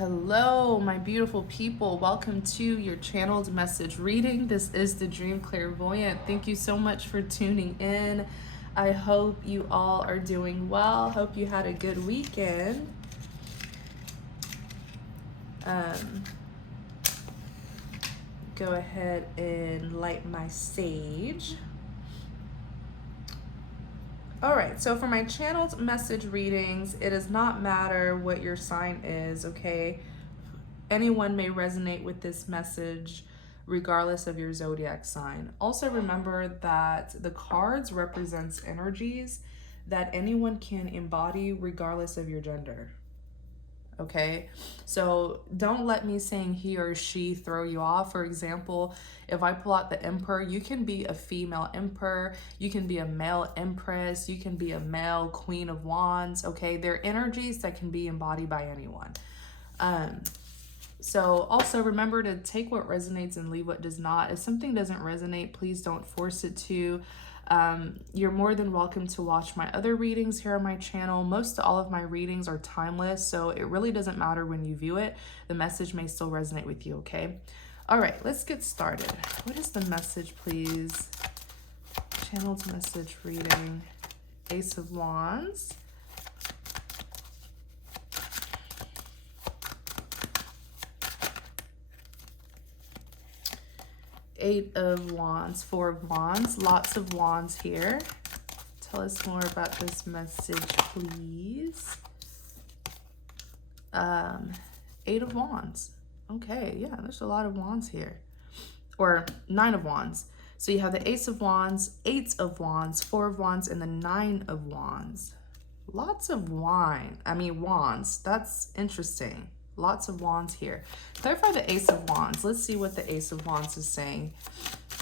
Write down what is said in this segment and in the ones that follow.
Hello, my beautiful people. Welcome to your channeled message reading. This is the Dream Clairvoyant. Thank you so much for tuning in. I hope you all are doing well. Hope you had a good weekend. Go ahead and light my sage. All right, so for my channeled message readings, it does not matter what your sign is, okay? Anyone may resonate with this message regardless of your zodiac sign. Also remember that the cards represents energies that anyone can embody regardless of your gender. Okay, so don't let me saying he or she throw you off. For example, if I pull out the Emperor, you can be a female Emperor, you can be a male Empress, you can be a male Queen of Wands. Okay, they're energies that can be embodied by anyone. So also remember to take what resonates and leave what does not. If something doesn't resonate, please don't force it to. You're more than welcome to watch my other readings here on my channel. Most all of my readings are timeless, so it really doesn't matter when you view it. The message may still resonate with you, okay? All right, let's get started. What is the message, please? Channeled message reading. Ace of Wands. Eight of Wands, Four of Wands, lots of wands here. Tell us more about this message, please. Eight of Wands. Okay, yeah, there's a lot of wands here. Or Nine of Wands. So you have the Ace of Wands, Eight of Wands, Four of Wands, and the Nine of Wands. Lots of wands. That's interesting. Lots of wands here. Clarify the Ace of Wands. Let's see what the Ace of Wands is saying.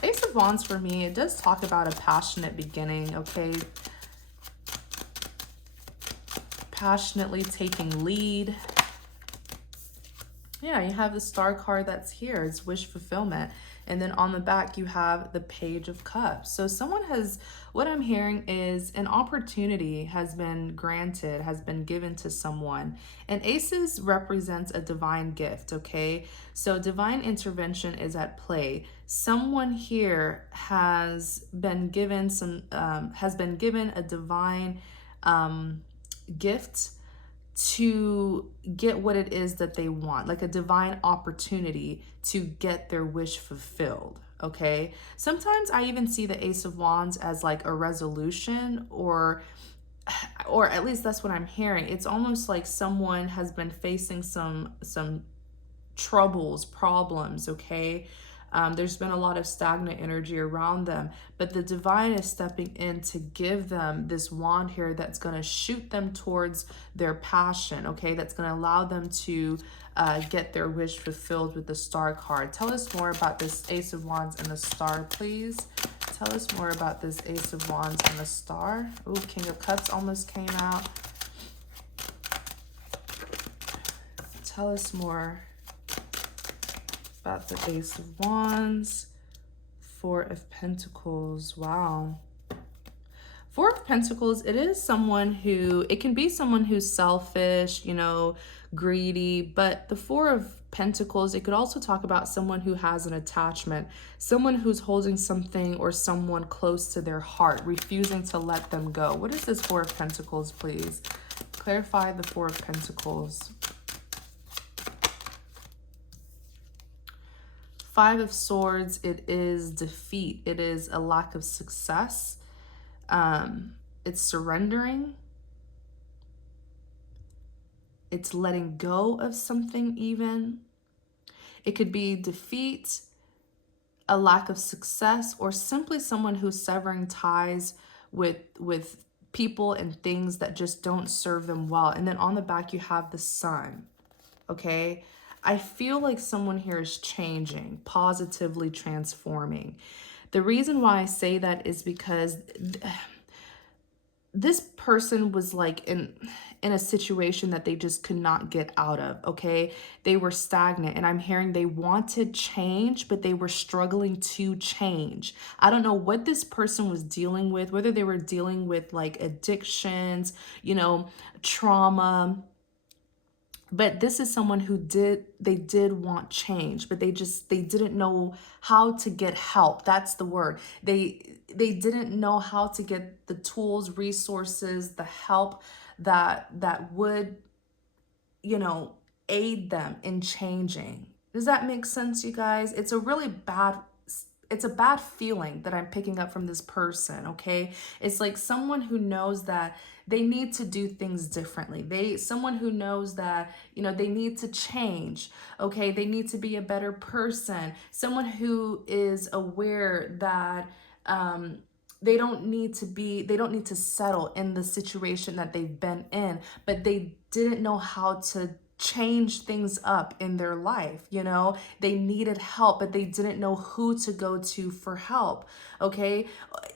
Ace of Wands for me, it does talk about a passionate beginning, okay? Passionately taking lead. Yeah, you have the Star card that's here. It's wish fulfillment. And then on the back, you have the Page of Cups. So someone has, what I'm hearing is an opportunity has been granted, has been given to someone. And aces represents a divine gift, okay? So divine intervention is at play. Someone here has been given a divine gift to get what it is that they want, like a divine opportunity to get their wish fulfilled, okay? Sometimes I even see the Ace of Wands as like a resolution, or at least that's what I'm hearing. It's almost like someone has been facing some troubles, problems, okay? There's been a lot of stagnant energy around them, but the divine is stepping in to give them this wand here that's going to shoot them towards their passion, okay? That's going to allow them to get their wish fulfilled with the Star card. Tell us more about this Ace of Wands and the Star, please. Tell us more about this Ace of Wands and the Star. Ooh, King of Cups almost came out. Tell us more about the Ace of Wands, Four of Pentacles. Wow. Four of Pentacles, it can be someone who's selfish, you know, greedy, but the Four of Pentacles, it could also talk about someone who has an attachment, someone who's holding something or someone close to their heart, refusing to let them go. What is this Four of Pentacles, please? Clarify the Four of Pentacles. Five of Swords, it is defeat. It is a lack of success. It's surrendering. It's letting go of something even. It could be defeat, a lack of success, or simply someone who's severing ties with people and things that just don't serve them well. And then on the back, you have the Sun, okay? I feel like someone here is changing, positively transforming. The reason why I say that is because this person was like in a situation that they just could not get out of, okay? They were stagnant, and I'm hearing they wanted change, but they were struggling to change. I don't know what this person was dealing with, whether they were dealing with like addictions, you know, trauma, But this is someone who they did want change, but they didn't know how to get help. That's the word. They didn't know how to get the tools, resources, the help that would, you know, aid them in changing. Does that make sense, you guys? It's a bad feeling that I'm picking up from this person, okay? It's like someone who knows that they need to do things differently. Someone who knows that, you know, they need to change, okay? They need to be a better person. Someone who is aware that they don't need to settle in the situation that they've been in, but they didn't know how to change things up in their life. You know, they needed help, but they didn't know who to go to for help. Okay,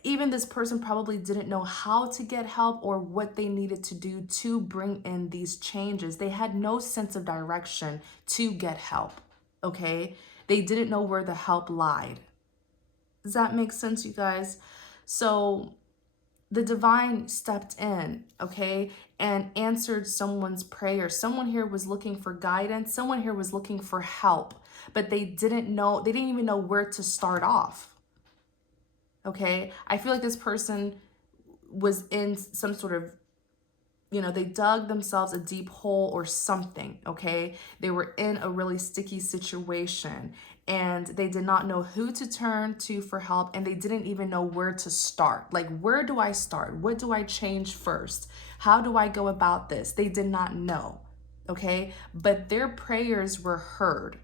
even this person probably didn't know how to get help or what they needed to do to bring in these changes. They had no sense of direction to get help. Okay, they didn't know where the help lied. Does that make sense, you guys? So the divine stepped in, okay, and answered someone's prayer. Someone here was looking for guidance. Someone here was looking for help, but they didn't even know where to start off. Okay, I feel like this person was in some sort of, you know, they dug themselves a deep hole or something, okay? They were in a really sticky situation and they did not know who to turn to for help, and they didn't even know where to start. Like, where do I start? What do I change first? How do I go about this? They did not know, okay? But their prayers were heard.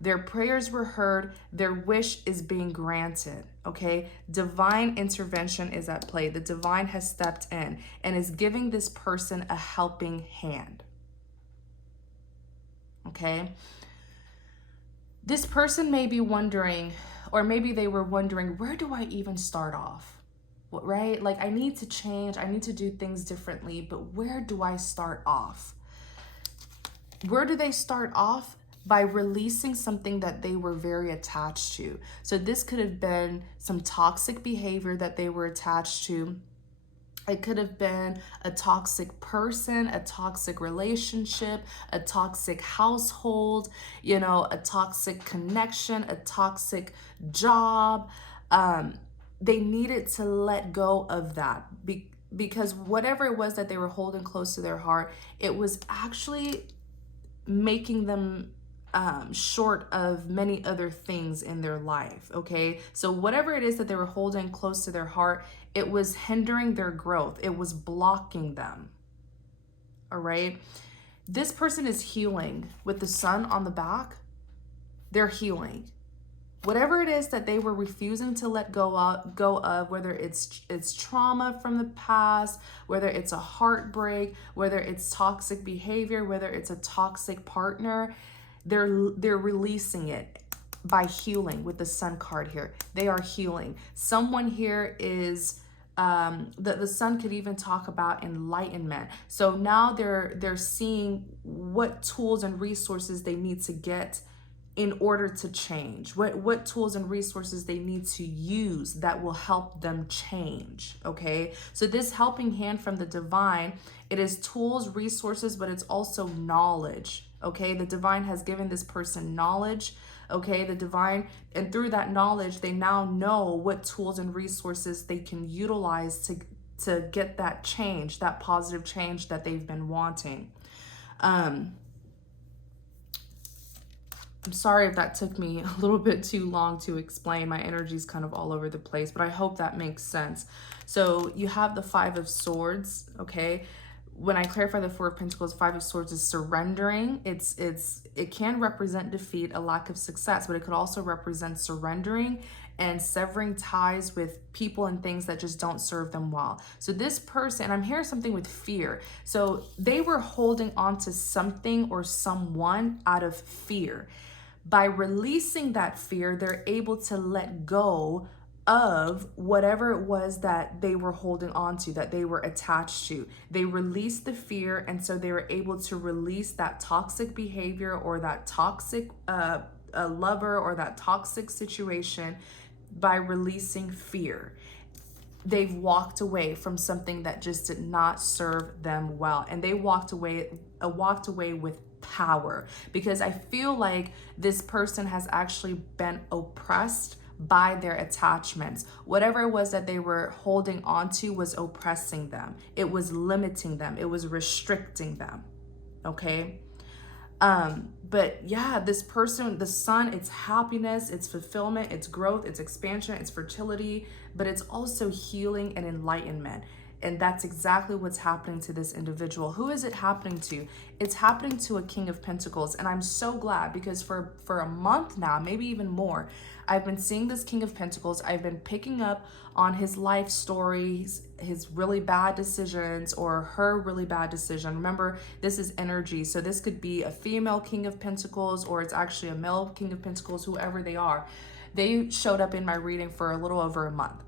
Their prayers were heard. Their wish is being granted. Okay. Divine intervention is at play. The divine has stepped in and is giving this person a helping hand. Okay. This person may be wondering, or maybe they were wondering, where do I even start off? Right? Like, I need to change. I need to do things differently, but where do I start off? Where do they start off? By releasing something that they were very attached to. So this could have been some toxic behavior that they were attached to. It could have been a toxic person, a toxic relationship, a toxic household, you know, a toxic connection, a toxic job. They needed to let go of that because whatever it was that they were holding close to their heart, it was actually making them short of many other things in their life, okay? So whatever it is that they were holding close to their heart, it was hindering their growth. It was blocking them, all right? This person is healing with the sun on the back. They're healing. Whatever it is that they were refusing to let go of, whether it's trauma from the past, whether it's a heartbreak, whether it's toxic behavior, whether it's a toxic partner, they're releasing it by healing with the sun card here. They are healing. Someone here is the sun could even talk about enlightenment. So now they're seeing what tools and resources they need to get in order to change, what tools and resources they need to use that will help them change. Okay, so this helping hand from the divine, it is tools, resources, but it's also knowledge. Okay, the divine has given this person knowledge. Okay, the divine, and through that knowledge, they now know what tools and resources they can utilize to get that change, that positive change that they've been wanting. I'm sorry if that took me a little bit too long to explain. My energy is kind of all over the place, but I hope that makes sense. So you have the Five of Swords, okay? When I clarify the Four of Pentacles, Five of Swords is surrendering. It can represent defeat, a lack of success, but it could also represent surrendering and severing ties with people and things that just don't serve them well. So this person, I'm hearing something with fear. So they were holding on to something or someone out of fear. By releasing that fear, they're able to let go of whatever it was that they were holding on to, that they were attached to. They released the fear, and so they were able to release that toxic behavior or that toxic lover or that toxic situation by releasing fear. They've walked away from something that just did not serve them well, and they walked away with power, because I feel like this person has actually been oppressed by their attachments. Whatever it was that they were holding on to was oppressing them. It was limiting them. It was restricting them. Okay. But yeah, this person, the sun, it's happiness, it's fulfillment, it's growth, it's expansion, it's fertility, but it's also healing and enlightenment. And that's exactly what's happening to this individual. Who is it happening to? It's happening to a King of Pentacles. And I'm so glad, because for a month now, maybe even more, I've been seeing this King of Pentacles. I've been picking up on his life stories, his really bad decisions, or her really bad decision. Remember, this is energy. So this could be a female King of Pentacles, or it's actually a male King of Pentacles, whoever they are. They showed up in my reading for a little over a month.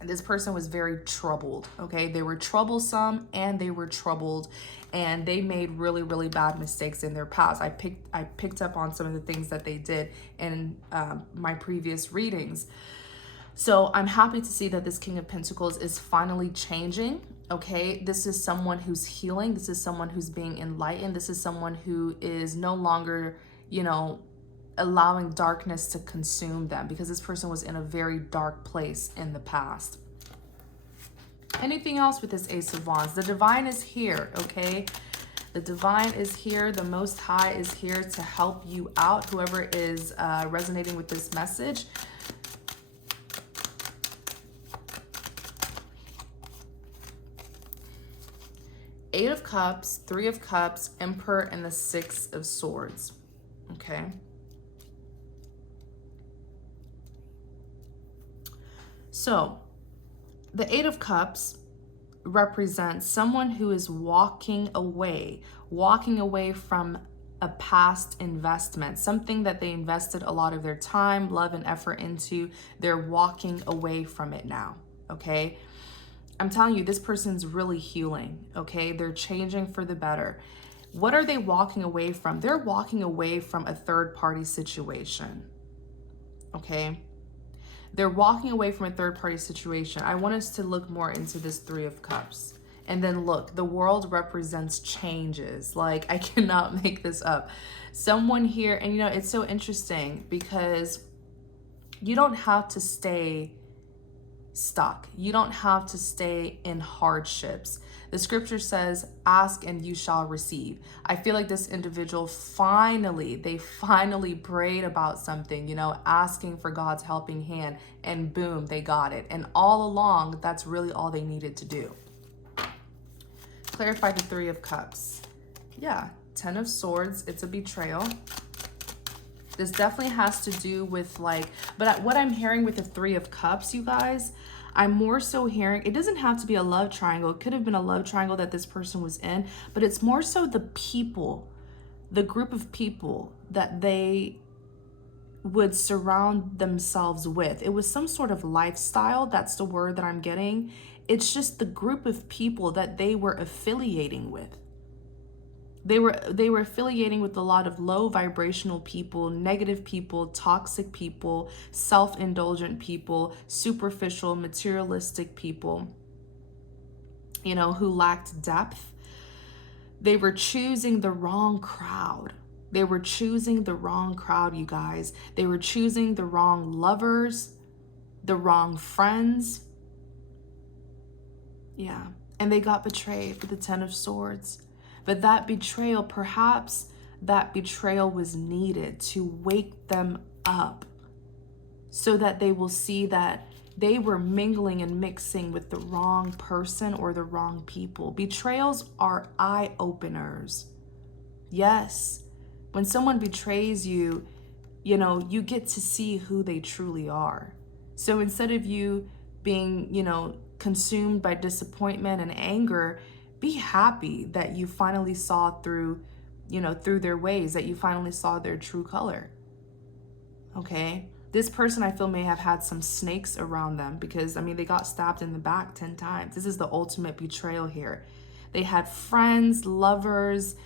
And this person was very troubled, okay? They were troublesome and they were troubled, and they made really, really bad mistakes in their past. I picked up on some of the things that they did in my previous readings. So I'm happy to see that this King of Pentacles is finally changing, okay? This is someone who's healing. This is someone who's being enlightened. This is someone who is no longer, you know, allowing darkness to consume them, because this person was in a very dark place in the past. Anything else with this Ace of Wands? The divine is here, okay? The divine is here. The Most High is here to help you out, whoever is resonating with this message. Eight of Cups, Three of Cups, Emperor, and the Six of Swords, okay? So the Eight of Cups represents someone who is walking away from a past investment, something that they invested a lot of their time, love, and effort into. They're walking away from it now, okay? I'm telling you, this person's really healing, okay? They're changing for the better. What are they walking away from? They're walking away from a third-party situation, okay? They're walking away from a third-party situation. I want us to look more into this Three of Cups. And then look, the world represents changes. Like, I cannot make this up. Someone here, and you know, it's so interesting because you don't have to stay stuck. You don't have to stay in hardships. The scripture says, ask and you shall receive. I feel like this individual they finally prayed about something, you know, asking for God's helping hand, and boom, they got it. And all along, that's really all they needed to do. Clarify the Three of Cups. Yeah, Ten of Swords, it's a betrayal. This definitely has to do with but what I'm hearing with the Three of Cups, you guys, I'm more so hearing, it doesn't have to be a love triangle. It could have been a love triangle that this person was in, but it's more so the people, the group of people that they would surround themselves with. It was some sort of lifestyle. That's the word that I'm getting. It's just the group of people that they were affiliating with. They were affiliating with a lot of low vibrational people, negative people, toxic people, self-indulgent people, superficial, materialistic people, you know, who lacked depth. They were choosing the wrong crowd. They were choosing the wrong crowd, you guys. They were choosing the wrong lovers, the wrong friends. Yeah, and they got betrayed with the Ten of Swords. But that betrayal, perhaps that betrayal was needed to wake them up so that they will see that they were mingling and mixing with the wrong person or the wrong people. Betrayals are eye openers. Yes, when someone betrays you, you know, you get to see who they truly are. So instead of you being, you know, consumed by disappointment and anger, be happy that you finally saw through, you know, through their ways, that you finally saw their true color. Okay? This person, I feel, may have had some snakes around them because, I mean, they got stabbed in the back 10 times. This is the ultimate betrayal here. They had friends, lovers,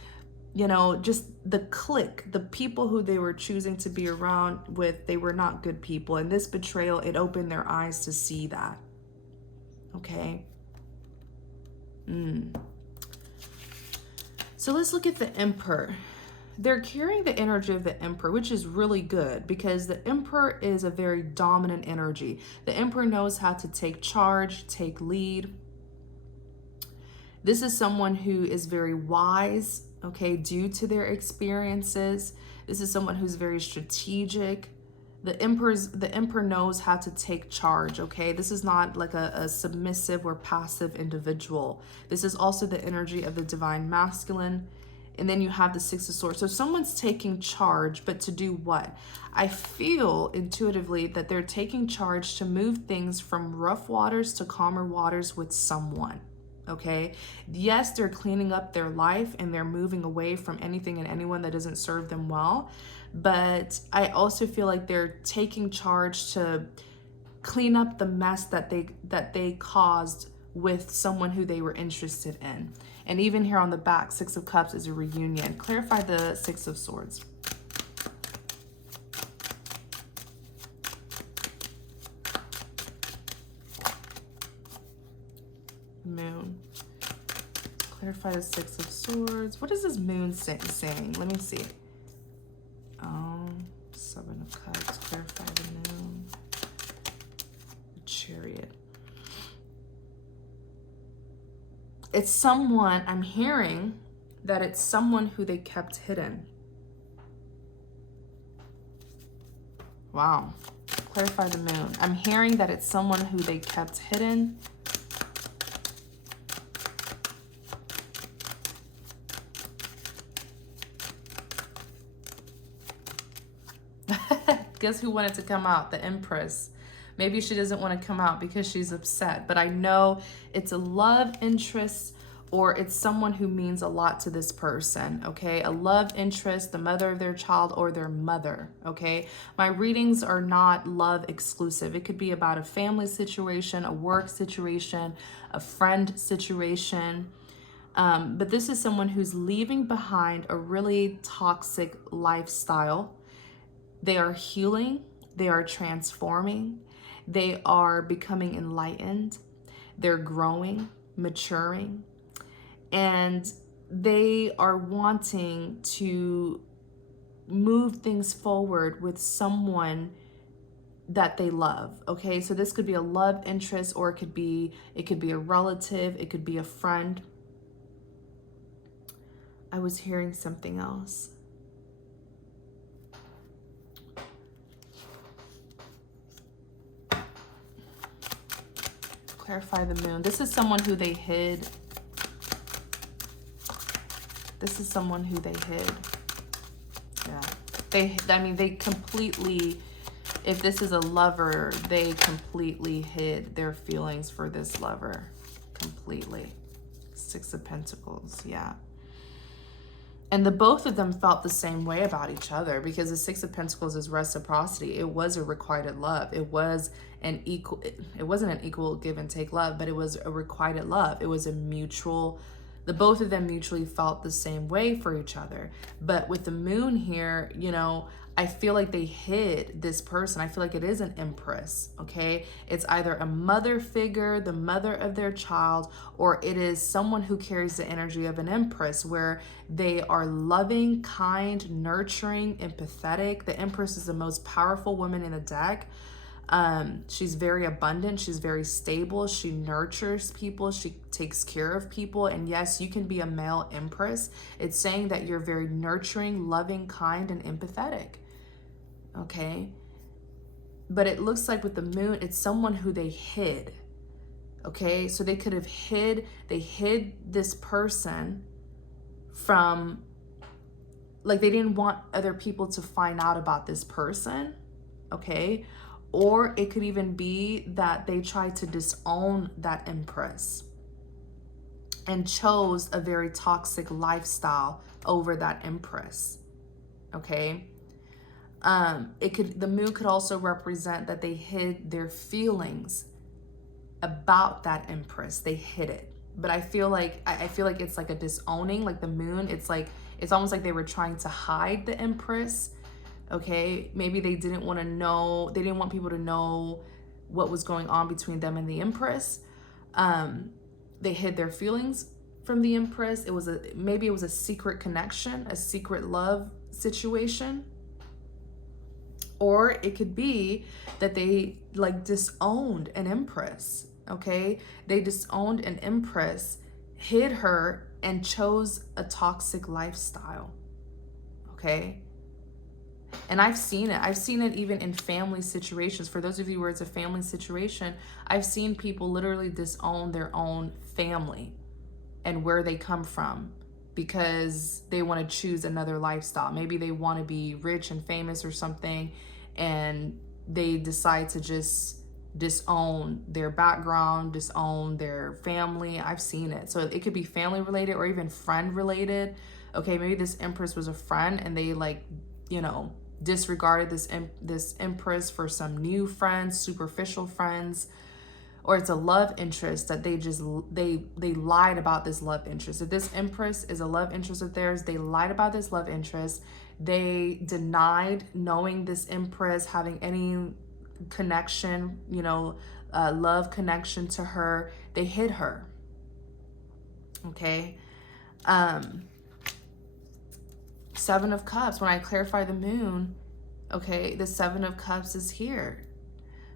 you know, just the clique, the people who they were choosing to be around with, they were not good people. And this betrayal, it opened their eyes to see that. Okay? So let's look at the Emperor. They're carrying the energy of the Emperor, which is really good because the Emperor is a very dominant energy. The Emperor knows how to take charge, take lead. This is someone who is very wise, okay, due to their experiences. This is someone who's very strategic. The Emperor knows how to take charge, okay? This is not like a submissive or passive individual. This is also the energy of the divine masculine. And then you have the Six of Swords. So someone's taking charge, but to do what? I feel intuitively that they're taking charge to move things from rough waters to calmer waters with someone, okay? Yes, they're cleaning up their life and they're moving away from anything and anyone that doesn't serve them well. But I also feel like they're taking charge to clean up the mess that they caused with someone who they were interested in. And even here on the back, Six of Cups is a reunion. Clarify the Six of Swords. Moon. Clarify the Six of Swords. What is this moon saying? Let me see. Seven of Cups. Clarify the moon. The Chariot. It's someone, I'm hearing that it's someone who they kept hidden. Wow. Clarify the moon. I'm hearing that it's someone who they kept hidden. Guess who wanted to come out? The Empress. Maybe she doesn't want to come out because she's upset, but I know it's a love interest or it's someone who means a lot to this person, okay? A love interest, the mother of their child or their mother, okay? My readings are not love exclusive. It could be about a family situation, a work situation, a friend situation. But this is someone who's leaving behind a really toxic lifestyle. They are healing, they are transforming, they are becoming enlightened, they're growing, maturing, and they are wanting to move things forward with someone that they love, okay? So this could be a love interest or it could be a relative, it could be a friend. I was hearing something else. Clarify the moon. This is someone who they hid. This is someone who they hid. Yeah. They completely, if this is a lover, they completely hid their feelings for this lover. Completely. Six of Pentacles. Yeah. And the both of them felt the same way about each other because the Six of Pentacles is reciprocity. It was a requited love. It was an equal, it wasn't an equal give and take love, but it was a requited love. It was a mutual, the both of them mutually felt the same way for each other. But with the moon here, you know, I feel like they hid this person. I feel like it is an Empress, okay? It's either a mother figure, the mother of their child, or it is someone who carries the energy of an Empress where they are loving, kind, nurturing, empathetic. The Empress is the most powerful woman in the deck. She's very abundant. She's very stable. She nurtures people. She takes care of people. And yes, you can be a male Empress. It's saying that you're very nurturing, loving, kind, and empathetic. Okay. But it looks like with the moon, it's someone who they hid. Okay. So they could have they hid this person from, like, they didn't want other people to find out about this person. Okay. Or it could even be that they tried to disown that Empress and chose a very toxic lifestyle over that Empress. Okay. The moon could also represent that they hid their feelings about that Empress. They hid it. But I feel like it's like a disowning, like the moon. It's almost like they were trying to hide the Empress. Okay, maybe they didn't want to know, they didn't want people to know what was going on between them and the Empress. They hid their feelings from the Empress. Maybe it was a secret connection, a secret love situation. Or it could be that they like disowned an Empress, okay? They disowned an Empress, hid her, and chose a toxic lifestyle, okay? And I've seen it. I've seen it even in family situations. For those of you where it's a family situation, I've seen people literally disown their own family and where they come from because they want to choose another lifestyle. Maybe they want to be rich and famous or something, and they decide to just disown their background, disown their family. I've seen it. So it could be family related or even friend related. Okay, maybe this Empress was a friend and they like, you know, disregarded this Empress for some new friends, superficial friends. Or it's a love interest that they lied about this love interest. If this Empress is a love interest of theirs, they lied about this love interest. They denied knowing this Empress, having any connection, you know, love connection to her. They hid her. Okay. Seven of Cups. When I clarify the moon, okay, the Seven of Cups is here.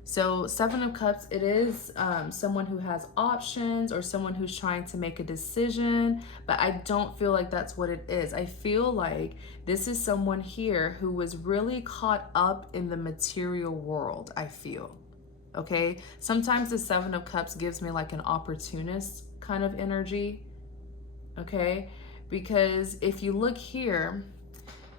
So Seven of Cups, it is someone who has options or someone who's trying to make a decision, but I don't feel like that's what it is. I feel like this is someone here who was really caught up in the material world, I feel, okay? Sometimes the Seven of Cups gives me like an opportunist kind of energy, okay? Because if you look here,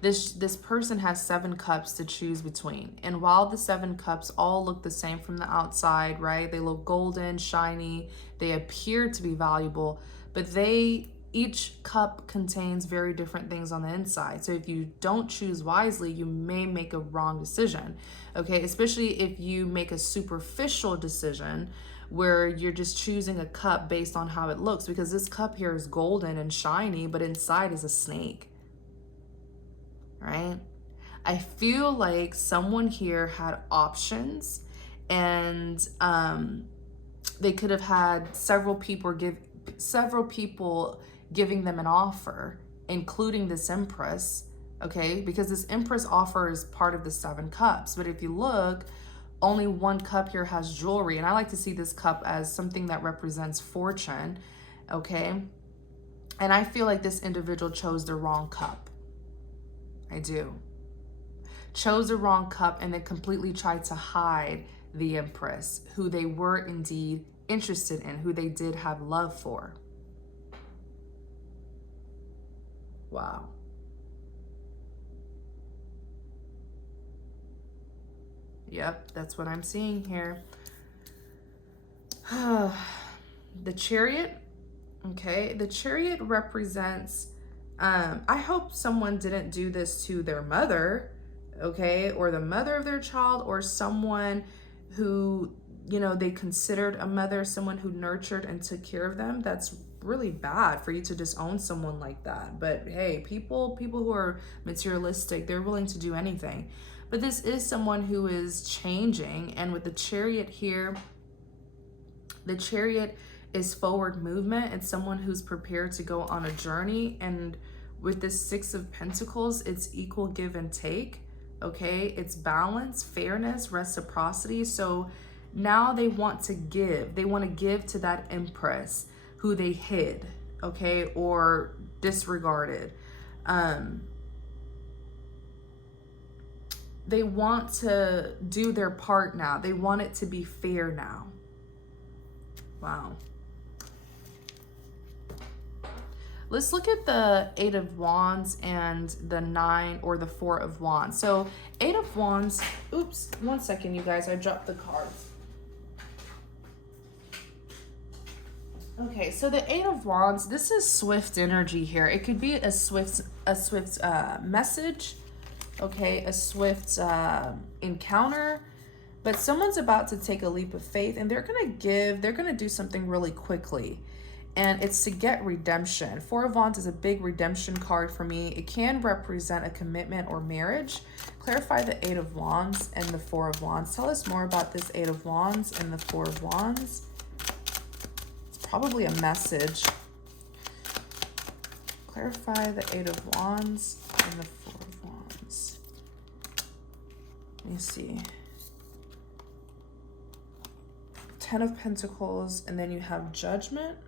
this person has 7 cups to choose between. And while the 7 cups all look the same from the outside, right? They look golden, shiny, they appear to be valuable, but each cup contains very different things on the inside. So if you don't choose wisely, you may make a wrong decision, okay? Especially if you make a superficial decision where you're just choosing a cup based on how it looks, because this cup here is golden and shiny, but inside is a snake. Right? I feel like someone here had options, and they could have had several people giving them an offer, including this Empress, okay? Because this Empress offer is part of the 7 cups. But if you look, only 1 cup here has jewelry, and I like to see this cup as something that represents fortune, okay? And I feel like this individual chose the wrong cup. I do. Chose the wrong cup and then completely tried to hide the Empress, who they were indeed interested in, who they did have love for. Wow. Yep, that's what I'm seeing here. The Chariot, okay? The Chariot represents I hope someone didn't do this to their mother, okay, or the mother of their child, or someone who, you know, they considered a mother, someone who nurtured and took care of them. That's really bad for you to disown someone like that. But hey, people who are materialistic, they're willing to do anything. But this is someone who is changing, and with the Chariot here, the Chariot is forward movement. It's someone who's prepared to go on a journey, and with this 6 of Pentacles, it's equal give and take, okay? It's balance, fairness, reciprocity. So now they want to give. They want to give to that Empress who they hid, okay, or disregarded. They want to do their part now. They want it to be fair now. Wow. Let's look at the 8 of Wands and the 9 or the 4 of Wands. So 8 of Wands, oops, 1 second, you guys, I dropped the cards. Okay, so the 8 of Wands, this is swift energy here. It could be a swift message, okay, a swift encounter, but someone's about to take a leap of faith, and they're gonna do something really quickly. And it's to get redemption. 4 of Wands is a big redemption card for me. It can represent a commitment or marriage. Clarify the 8 of Wands and the 4 of Wands. Tell us more about this 8 of Wands and the 4 of Wands. It's probably a message. Clarify the Eight of Wands and the Four of Wands. Let me see. Ten of Pentacles, and then you have Judgment.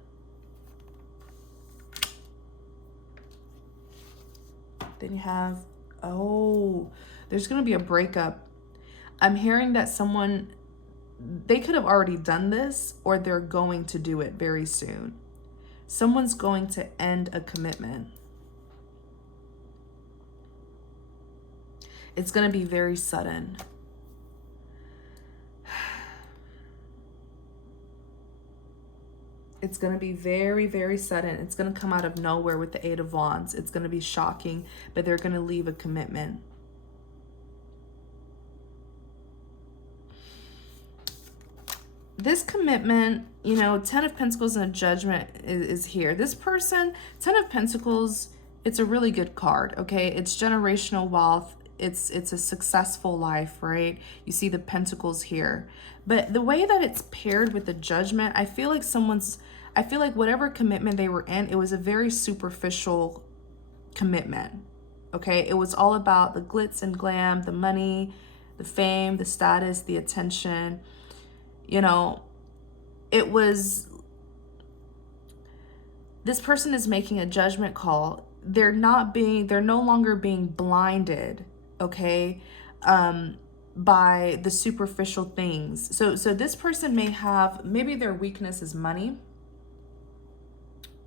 Then you have, oh, there's going to be a breakup. I'm hearing that someone, they could have already done this, or they're going to do it very soon. Someone's going to end a commitment. It's going to be very sudden. It's going to be very, very sudden. It's going to come out of nowhere with the Eight of Wands. It's going to be shocking, but they're going to leave a commitment. This commitment, you know, Ten of Pentacles and a Judgment is here. This person, Ten of Pentacles, it's a really good card, okay? It's generational wealth. It's a successful life, right? You see the Pentacles here. But the way that it's paired with the Judgment, I feel like whatever commitment they were in, it was a very superficial commitment, okay? It was all about the glitz and glam, the money, the fame, the status, the attention. You know, it was, this person is making a judgment call. They're no longer being blinded, okay, by the superficial things. So this person may have, maybe their weakness is money,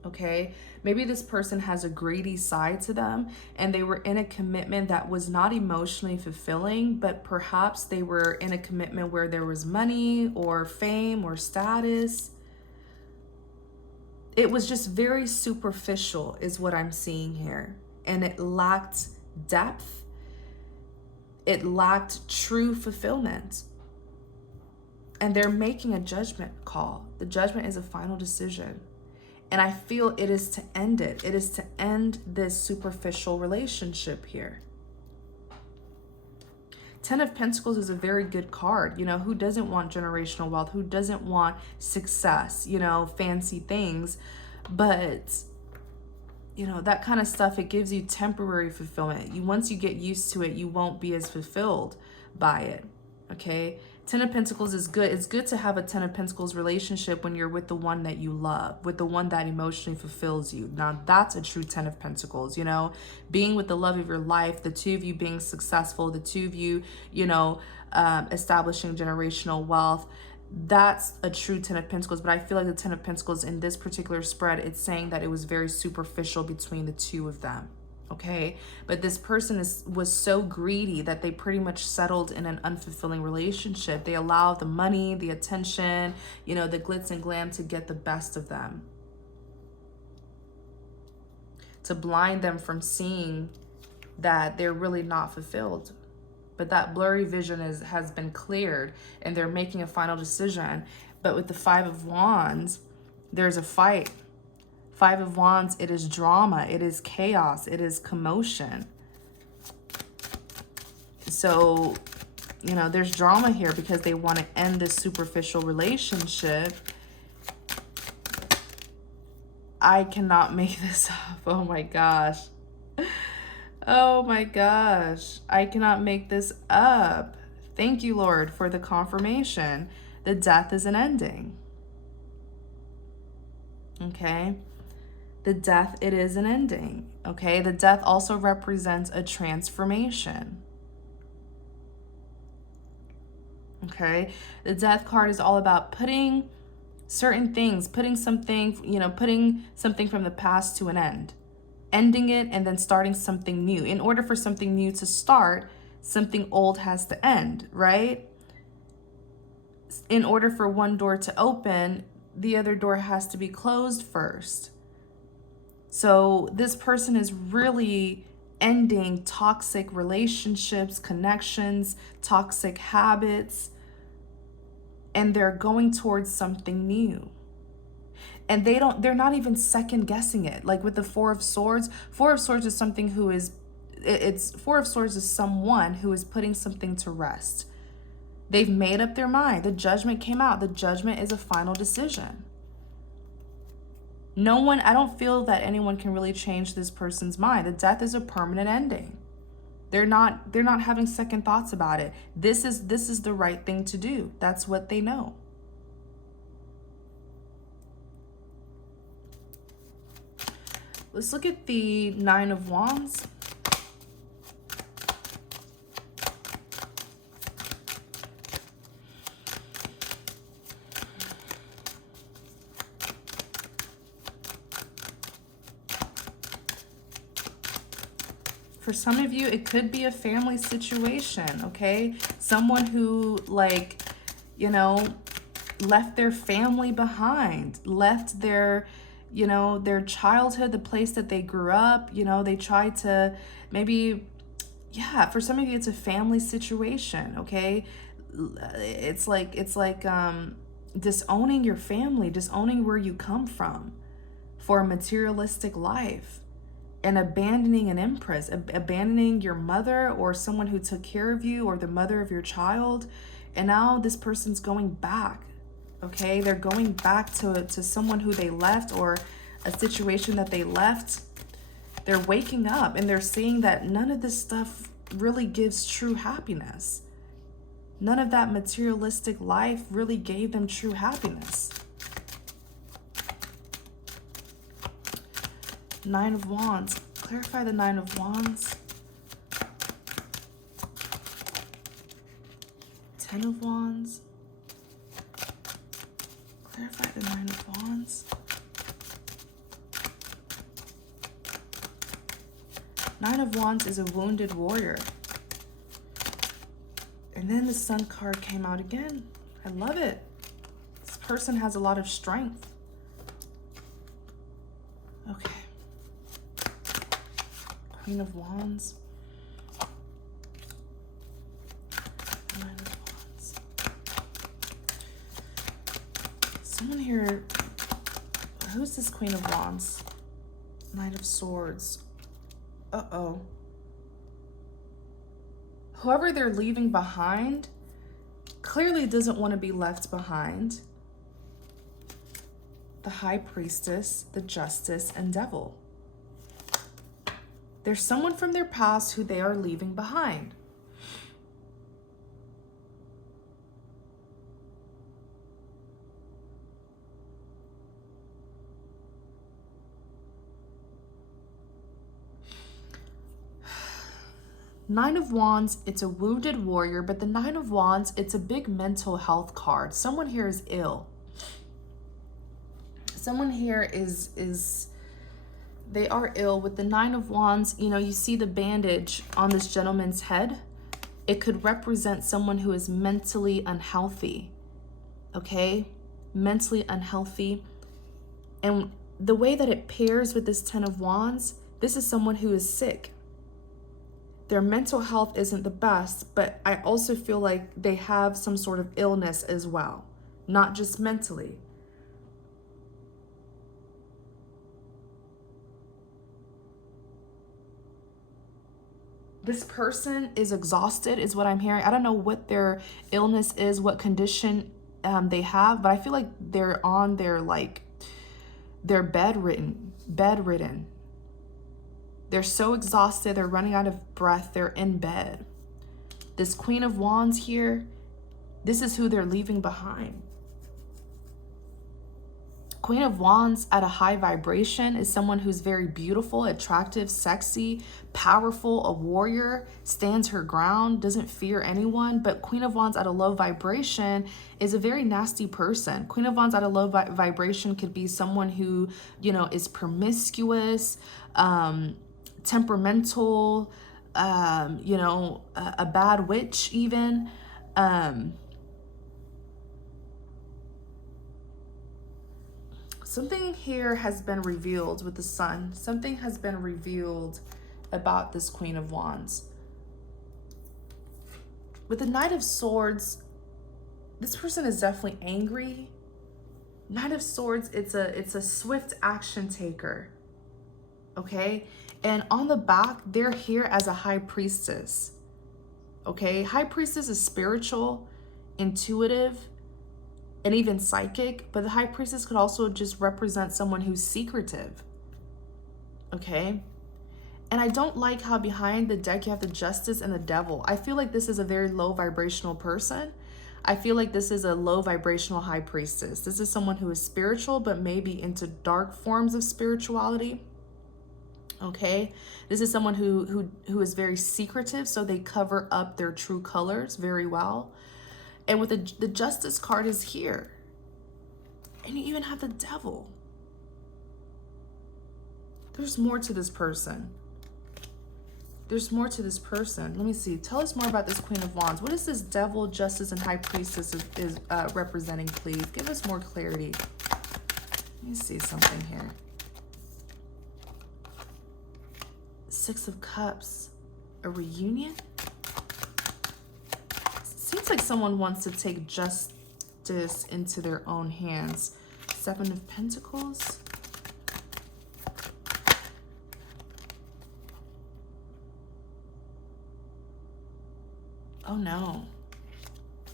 okay? Maybe this person has a greedy side to them, and they were in a commitment that was not emotionally fulfilling, but perhaps they were in a commitment where there was money or fame or status. It was just very superficial is what I'm seeing here. And it lacked depth. It lacked true fulfillment. And they're making a judgment call. The judgment is a final decision. And I feel it is to end it. It is to end this superficial relationship here. Ten of Pentacles is a very good card. You know, who doesn't want generational wealth? Who doesn't want success, you know, fancy things? But, you know, that kind of stuff, it gives you temporary fulfillment. Once you get used to it, you won't be as fulfilled by it, okay? Ten of Pentacles is good. It's good to have a Ten of Pentacles relationship when you're with the one that you love, with the one that emotionally fulfills you. Now, that's a true Ten of Pentacles, you know, being with the love of your life, the two of you being successful, the two of you, you know, establishing generational wealth. That's a true Ten of Pentacles. But I feel like the Ten of Pentacles in this particular spread, it's saying that it was very superficial between the two of them. Okay, but this person was so greedy that they pretty much settled in an unfulfilling relationship. They allowed the money, the attention, you know, the glitz and glam to get the best of them, to blind them from seeing that they're really not fulfilled. But that blurry vision has been cleared, and they're making a final decision. But with the Five of Wands, there's a fight. Five of Wands, it is drama, it is chaos, it is commotion. So, you know, there's drama here because they want to end this superficial relationship. I cannot make this up. Oh my gosh. Oh my gosh. I cannot make this up. Thank you, Lord, for the confirmation. The death is an ending. Okay. The death, it is an ending, okay? The death also represents a transformation, okay? The death card is all about putting certain things, putting something, you know, putting something from the past to an end, ending it and then starting something new. In order for something new to start, something old has to end, right? In order for one door to open, the other door has to be closed first. So this person is really ending toxic relationships, connections, toxic habits, and they're going towards something new. And they're not even second guessing it. Like with the Four of Swords is something who is, Four of Swords is someone who is putting something to rest. They've made up their mind. The Judgment came out. The Judgment is a final decision. No one, I don't feel that anyone can really change this person's mind. The death is a permanent ending. They're not having second thoughts about it. This is the right thing to do. That's what they know. Let's look at the Nine of Wands. For some of you, it could be a family situation, okay? Someone who, like, you know, left their family behind, left their, you know, their childhood, the place that they grew up, you know, they tried to maybe, yeah, for some of you, it's a family situation, okay? It's like disowning your family, disowning where you come from for a materialistic life. And abandoning an empress, abandoning your mother or someone who took care of you or the mother of your child. And now this person's going back, okay? They're going back to someone who they left or a situation that they left. They're waking up and they're seeing that none of this stuff really gives true happiness. None of that materialistic life really gave them true happiness. Nine of Wands. Clarify the Nine of Wands. 10 of Wands. Clarify the Nine of Wands. Nine of Wands is a wounded warrior. And then the Sun card came out again. I love it. This person has a lot of strength. Okay. Queen of Wands. Nine of Wands. Someone here, who's this Queen of Wands? Knight of Swords. Uh-oh. Whoever they're leaving behind clearly doesn't want to be left behind. The High Priestess, the Justice, and Devil. There's someone from their past who they are leaving behind. Nine of Wands, it's a wounded warrior, but the Nine of Wands, it's a big mental health card. Someone here is ill. Someone here is they are ill. With the Nine of Wands, you know, you see the bandage on this gentleman's head. It could represent someone who is mentally unhealthy, okay? Mentally unhealthy. And the way that it pairs with this Ten of Wands, this is someone who is sick. Their mental health isn't the best, but I also feel like they have some sort of illness as well, not just mentally. This person is exhausted is what I'm hearing. I don't know what their illness is, what condition they have, but I feel like they're on their, like, they're bedridden. They're so exhausted, they're running out of breath, they're in bed. This Queen of Wands here, this is who they're leaving behind. Queen of Wands at a high vibration is someone who's very beautiful, attractive, sexy, powerful, a warrior, stands her ground, doesn't fear anyone. But Queen of Wands at a low vibration is a very nasty person. Queen of Wands at a low vibration could be someone who, you know, is promiscuous, temperamental, you know, a bad witch even. Something here has been revealed with the Sun. Something has been revealed about this Queen of Wands. With the Knight of Swords, this person is definitely angry. Knight of Swords, it's a swift action taker. Okay? And on the back, they're here as a High Priestess. Okay? High Priestess is spiritual, intuitive, and even psychic, but the High Priestess could also just represent someone who's secretive, okay? And I don't like how behind the deck you have the Justice and the Devil. I feel like this is a very low vibrational person. I feel like this is a low vibrational High Priestess. This is someone who is spiritual, but maybe into dark forms of spirituality. Okay, this is someone who is very secretive, so they cover up their true colors very well. And with the Justice card is here. And you even have the Devil. There's more to this person. There's more to this person. Let me see. Tell us more about this Queen of Wands. What is this Devil, Justice, and High Priestess is representing, please? Give us more clarity. Let me see something here. Six of Cups. A reunion? Seems like someone wants to take justice into their own hands. Seven of Pentacles. Oh no.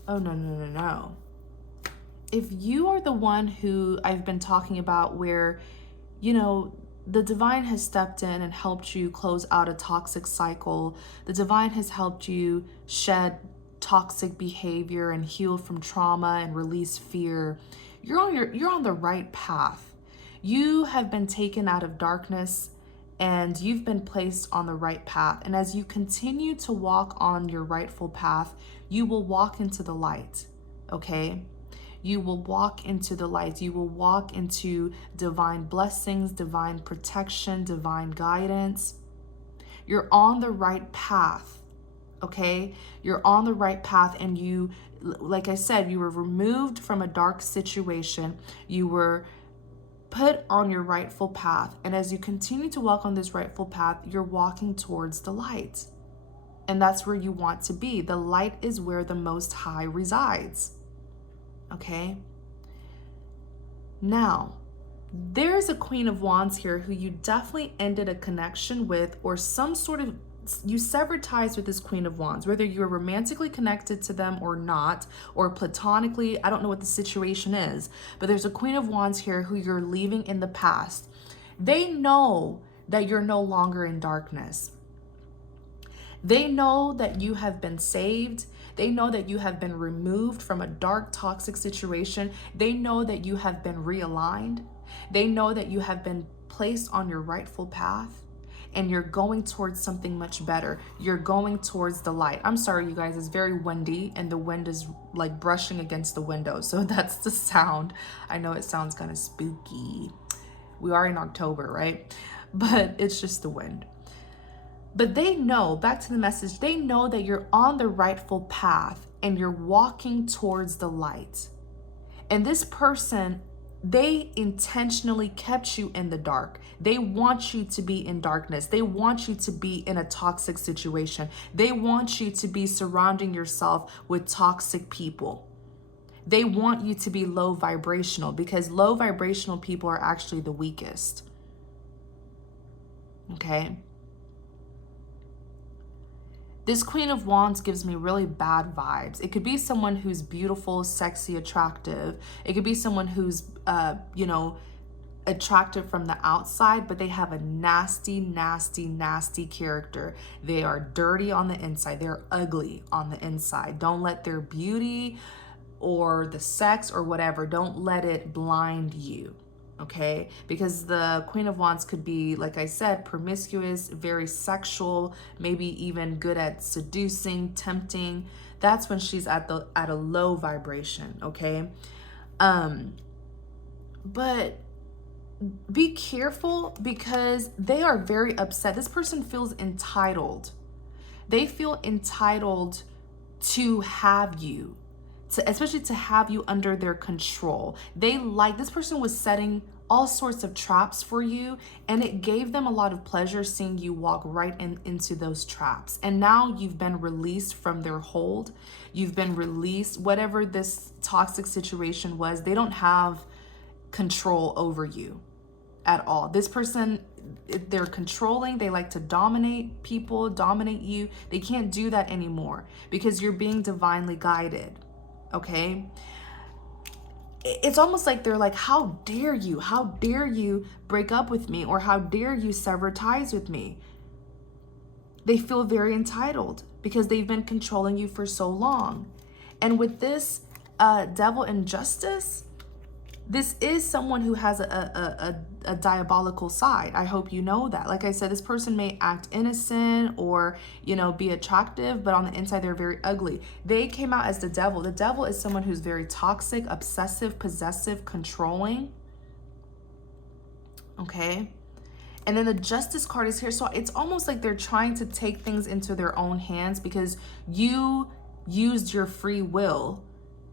Oh no, no, no, no. If you are the one who I've been talking about where, you know, the divine has stepped in and helped you close out a toxic cycle, the divine has helped you shed toxic behavior and heal from trauma and release fear, you're on the right path. You have been taken out of darkness and you've been placed on the right path. And as you continue to walk on your rightful path, you will walk into the light, okay? You will walk into the light. You will walk into divine blessings, divine protection, divine guidance. You're on the right path, okay? You're on the right path, and you, like I said, you were removed from a dark situation. You were put on your rightful path. And as you continue to walk on this rightful path, you're walking towards the light. And that's where you want to be. The light is where the Most High resides. Okay? Now, there's a Queen of Wands here who you definitely ended a connection with, or some sort of, you severed ties with this Queen of Wands, whether you're romantically connected to them or not, or platonically. I don't know what the situation is, but there's a Queen of Wands here who you're leaving in the past. They know that you're no longer in darkness. They know that you have been saved. They know that you have been removed from a dark, toxic situation. They know that you have been realigned. They know that you have been placed on your rightful path, and you're going towards something much better. You're going towards the light. I'm sorry, you guys, it's very windy and the wind is like brushing against the window. So that's the sound. I know it sounds kind of spooky. We are in October, right? But it's just the wind. But they know, back to the message, they know that you're on the rightful path and you're walking towards the light. And this person, they intentionally kept you in the dark. They want you to be in darkness. They want you to be in a toxic situation. They want you to be surrounding yourself with toxic people. They want you to be low vibrational, because low vibrational people are actually the weakest. Okay? This Queen of Wands gives me really bad vibes. It could be someone who's beautiful, sexy, attractive. It could be someone who's, attractive from the outside, but they have a nasty, nasty, nasty character. They are dirty on the inside. They're ugly on the inside. Don't let their beauty or the sex or whatever, don't let it blind you. Okay, because the Queen of Wands could be, like I said, promiscuous, very sexual, maybe even good at seducing, tempting. That's when she's at a low vibration, okay? But be careful, because they are very upset. This person feels entitled. They feel entitled to have you. Especially to have you under their control. This person was setting all sorts of traps for you, and it gave them a lot of pleasure seeing you walk right into those traps. And now you've been released from their hold. You've been released, whatever this toxic situation was, they don't have control over you at all. This person, they're controlling. They like to dominate people, dominate you. They can't do that anymore because you're being divinely guided. Okay, it's almost like they're like, how dare you break up with me, or how dare you sever ties with me. They feel very entitled because they've been controlling you for so long. And with this devil in justice, this is someone who has a diabolical side. I hope you know that. Like I said, this person may act innocent or, be attractive, but on the inside, they're very ugly. They came out as the devil. The devil is someone who's very toxic, obsessive, possessive, controlling. Okay. And then the justice card is here. So it's almost like they're trying to take things into their own hands because you used your free will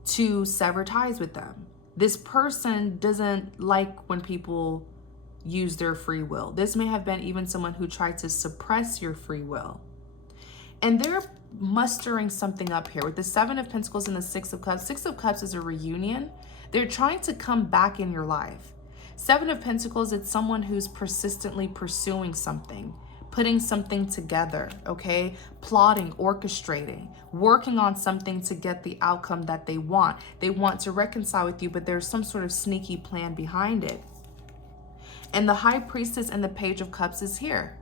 to sever ties with them. This person doesn't like when people use their free will. This may have been even someone who tried to suppress your free will. And they're mustering something up here with the Seven of Pentacles and the Six of Cups. Six of Cups is a reunion. They're trying to come back in your life. Seven of Pentacles, it's someone who's persistently pursuing something, putting something together, okay? Plotting, orchestrating, working on something to get the outcome that they want. They want to reconcile with you, but there's some sort of sneaky plan behind it. And the High Priestess and the Page of Cups is here,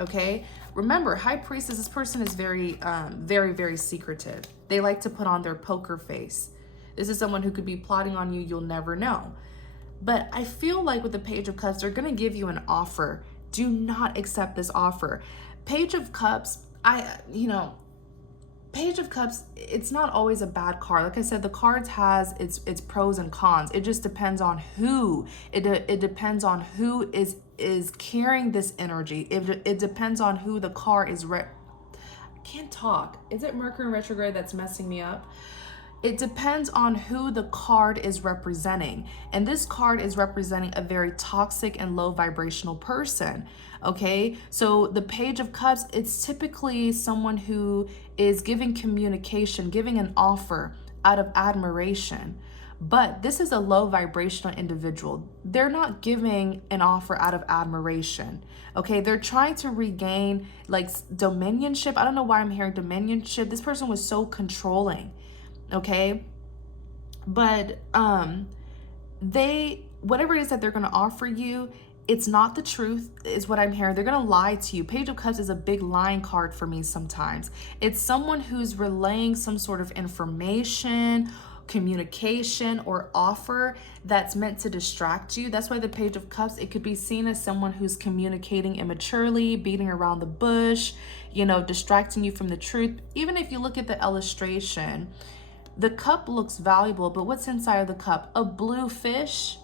okay? Remember, High Priestess, this person is very, very secretive. They like to put on their poker face. This is someone who could be plotting on you, you'll never know. But I feel like with the Page of Cups, they're going to give you an offer. Do not accept this offer. Page of Cups, Page of Cups, it's not always a bad card. Like I said, the cards has its pros and cons. It just depends on who. It depends on who is carrying this energy. It depends on who the card is. I can't talk. Is it Mercury in retrograde that's messing me up? It depends on who the card is representing. And this card is representing a very toxic and low vibrational person. Okay, so the Page of Cups, it's typically someone who is giving communication, giving an offer out of admiration. But this is a low vibrational individual. They're not giving an offer out of admiration. Okay, they're trying to regain like dominionship. I don't know why I'm hearing dominionship. This person was so controlling. Okay, but whatever it is that they're going to offer you, it's not the truth is what I'm hearing. They're going to lie to you. Page of Cups is a big lying card for me sometimes. It's someone who's relaying some sort of information, communication, or offer that's meant to distract you. That's why the Page of Cups, it could be seen as someone who's communicating immaturely, beating around the bush, distracting you from the truth. Even if you look at the illustration, the cup looks valuable, but what's inside of the cup? A blue fish,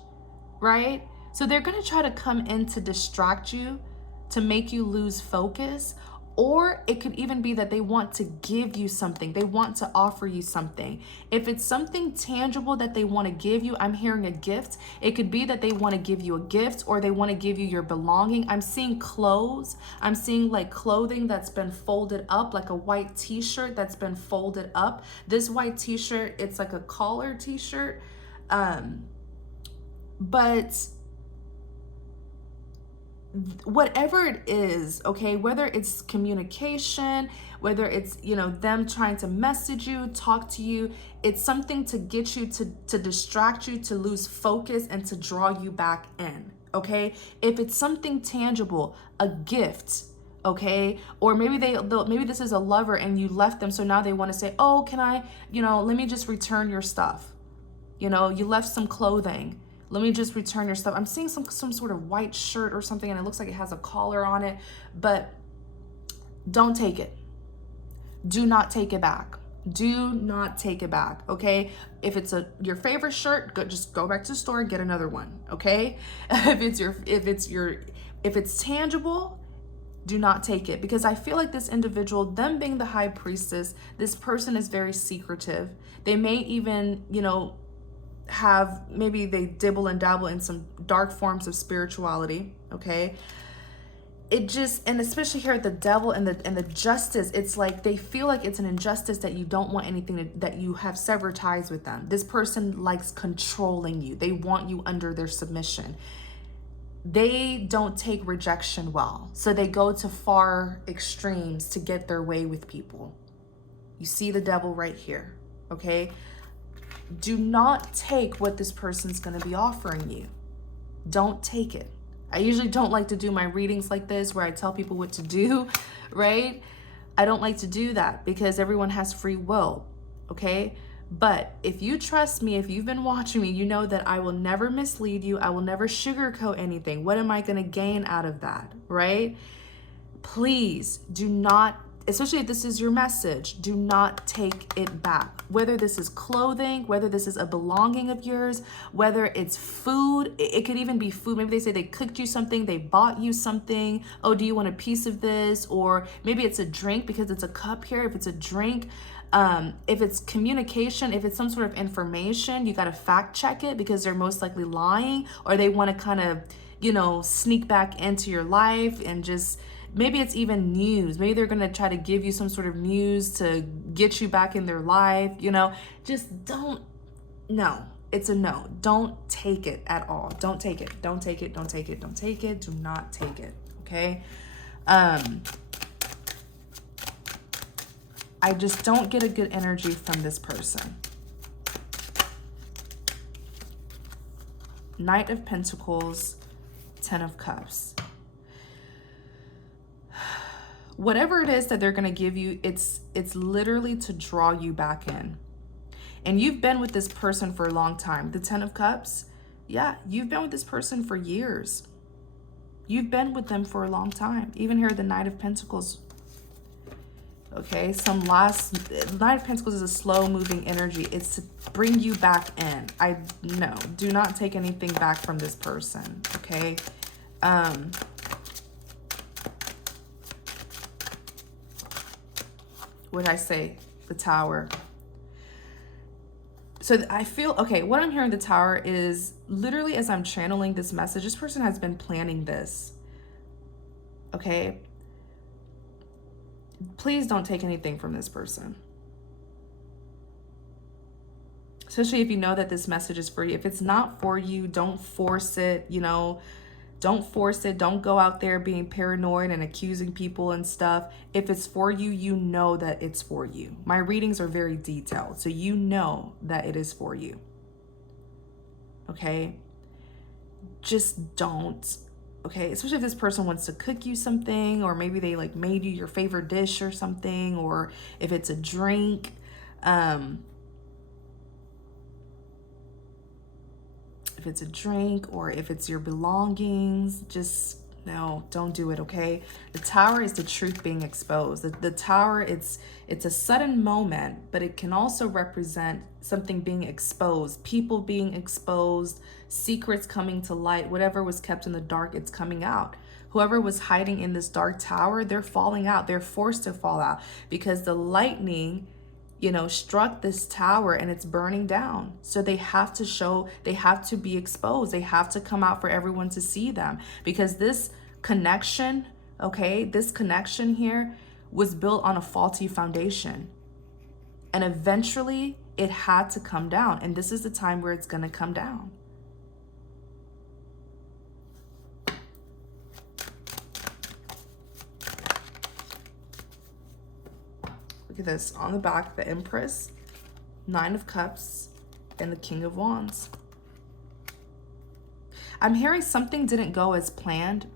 right? So they're going to try to come in to distract you, to make you lose focus. Or it could even be that they want to give you something. They want to offer you something. If it's something tangible that they want to give you, I'm hearing a gift. It could be that they want to give you a gift, or they want to give you your belonging. I'm seeing clothes. I'm seeing like clothing that's been folded up, like a white t-shirt that's been folded up. This white t-shirt, it's like a collar t-shirt. But whatever it is, okay, whether it's communication, whether it's, them trying to message you, talk to you, it's something to get you to distract you, to lose focus, and to draw you back in, okay? If it's something tangible, a gift, okay, or maybe maybe this is a lover and you left them, so now they want to say, oh, can I, let me just return your stuff. You left some clothing. Let me just return your stuff. I'm seeing some sort of white shirt or something, and it looks like it has a collar on it, but don't take it. Do not take it back. Do not take it back, okay? If it's your favorite shirt, just go back to the store and get another one, okay? If it's tangible, do not take it, because I feel like this individual, them being the High Priestess, this person is very secretive. They may even, maybe they dibble and dabble in some dark forms of spirituality, okay? And especially here at the devil and the justice, it's like they feel like it's an injustice that you don't want anything that you have severed ties with them. This person likes controlling you. They want you under their submission. They don't take rejection well, so they go to far extremes to get their way with people. You see the devil right here, okay? do not take what this person's going to be offering you. Don't take it. I usually don't like to do my readings like this where I tell people what to do, right? I don't like to do that because everyone has free will, okay? But if you trust me, if you've been watching me, you know that I will never mislead you. I will never sugarcoat anything. What am I going to gain out of that, right? Please do not, especially if this is your message, do not take it back. Whether this is clothing, whether this is a belonging of yours, whether it's food, it could even be food. Maybe they say they cooked you something, they bought you something. Oh, do you want a piece of this? Or maybe it's a drink because it's a cup here. If it's a drink, if it's communication, if it's some sort of information, you got to fact check it because they're most likely lying, or they want to kind of, you know, sneak back into your life and just, maybe it's even news. Maybe they're going to try to give you some sort of news to get you back in their life, you know. Just don't, no, it's a no. Don't take it at all. Don't take it. Don't take it. Don't take it. Don't take it. Do not take it. Okay. I just don't get a good energy from this person. Knight of Pentacles, Ten of Cups. Whatever it is that they're going to give you, it's literally to draw you back in. And you've been with this person for a long time. The Ten of Cups, yeah, you've been with this person for years. You've been with them for a long time. Even here, the Knight of Pentacles. Okay, Knight of Pentacles is a slow moving energy. It's to bring you back in. No, do not take anything back from this person. Okay. What did I say? The Tower. So I feel, okay, what I'm hearing the Tower is literally as I'm channeling this message, this person has been planning this. Okay. Please don't take anything from this person. Especially if you know that this message is for you. If it's not for you, don't force it, you know. Don't force it. Don't go out there being paranoid and accusing people and stuff. If it's for you, you know that it's for you. My readings are very detailed, so you know that it is for you. Okay? Just don't. Okay? Especially if this person wants to cook you something, or maybe they like made you your favorite dish or something, or if it's a drink. If it's a drink or if it's your belongings, just no, don't do it, okay? The Tower is the truth being exposed. The Tower, it's a sudden moment, but it can also represent something being exposed, people being exposed, secrets coming to light, whatever was kept in the dark, it's coming out. Whoever was hiding in this dark tower, they're falling out. They're forced to fall out because the lightning, you know, struck this tower and it's burning down. So they have to show, they have to be exposed. They have to come out for everyone to see them, because this connection, okay, this connection here was built on a faulty foundation. And eventually it had to come down. And this is the time where it's going to come down. Look at this. On the back, the Empress, Nine of Cups, and the King of Wands. I'm hearing something didn't go as planned.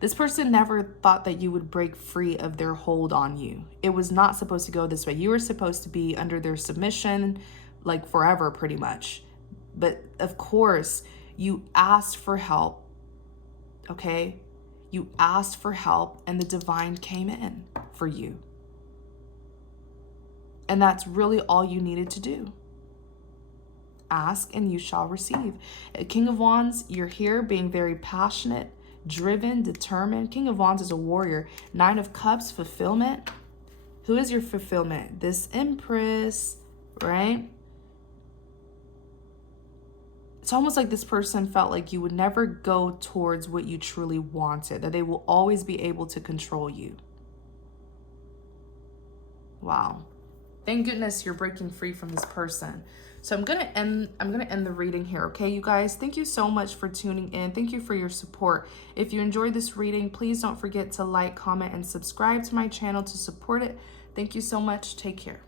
This person never thought that you would break free of their hold on you. It was not supposed to go this way. You were supposed to be under their submission, like forever, pretty much. But of course, you asked for help, okay? You asked for help, and the divine came in for you. And that's really all you needed to do. Ask and you shall receive. King of Wands, you're here being very passionate, driven, determined. King of Wands is a warrior. Nine of Cups, fulfillment. Who is your fulfillment? This Empress, right? It's almost like this person felt like you would never go towards what you truly wanted, that they will always be able to control you. Wow. Thank goodness you're breaking free from this person. So I'm gonna end the reading here, okay, you guys? Thank you so much for tuning in. Thank you for your support. If you enjoyed this reading, please don't forget to like, comment, and subscribe to my channel to support it. Thank you so much. Take care.